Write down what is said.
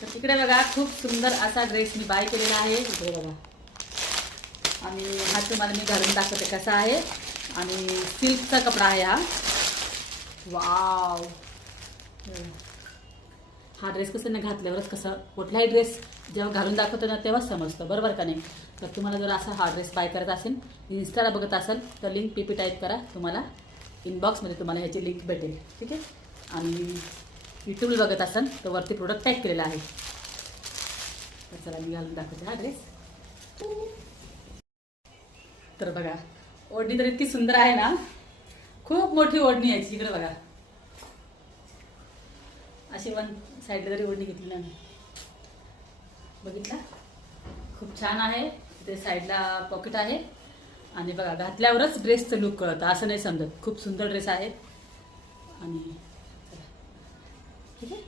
तर तिकडे बघा खूप सुंदर असा ड्रेस मी बाय केलेला आहे. इकडे बघा आणि हा तुम्हाला मी घालून दाखवते कसा आहे. आणि सिल्कचा कपडा आहे हा. वाव. हा ड्रेस कसं नाही घातल्यावरच कसं कुठलाही ड्रेस जेव्हा घालून दाखवतो ना तेव्हाच समजतं, बरोबर का नाही. तर तुम्हाला जर असा हा ड्रेस बाय करत असेल, इन्स्टाला बघत असाल तर लिंक PP टाईप करा, तुम्हाला इनबॉक्समध्ये तुम्हाला ह्याची लिंक भेटेल. ठीक आहे. आणि यूट्यूबला बघत असाल तर वरती प्रोडक्ट टॅग केलेला आहे. तर चला मी घालून दाखवते हा ड्रेस. तर बघा ओढणी तर इतकी सुंदर आहे ना, खूप मोठी ओढणी आहे. इकडे बघा अशी वन साईडला जरी ओढणी घेतली ना, बघितला खूप छान आहे. ते साईडला पॉकेट आहे आणि बघा घातल्यावरच ड्रेसचं लुक कळतं, असं नाही समजत. खूप सुंदर ड्रेस आहे आणि ठीक आहे.